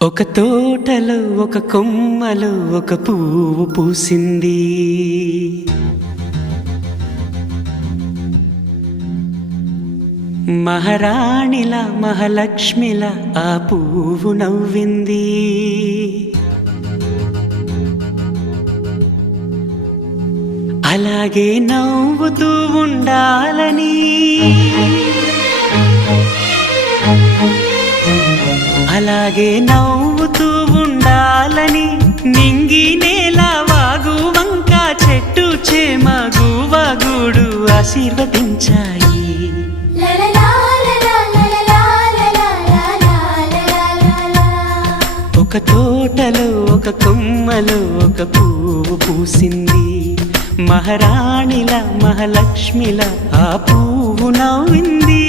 ఒక తోటలో ఒక కొమ్మలో ఒక పువ్వు పూసింది. మహారాణిలా మహాలక్ష్మిలా ఆ పువ్వు నవ్వింది. అలాగే నవ్వుతూ ఉండాలని, అలాగే నవ్వుతూ ఉండాలని నింగి నేల వాగు వంక చెట్టు చేమ గువగూడు ఆశీర్వదించాయి. ఒక తోటలో ఒక కొమ్మలో ఒక పువ్వు పూసింది. మహారాణిలా మహాలక్ష్మిలా ఆ పువ్వు నవ్వింది.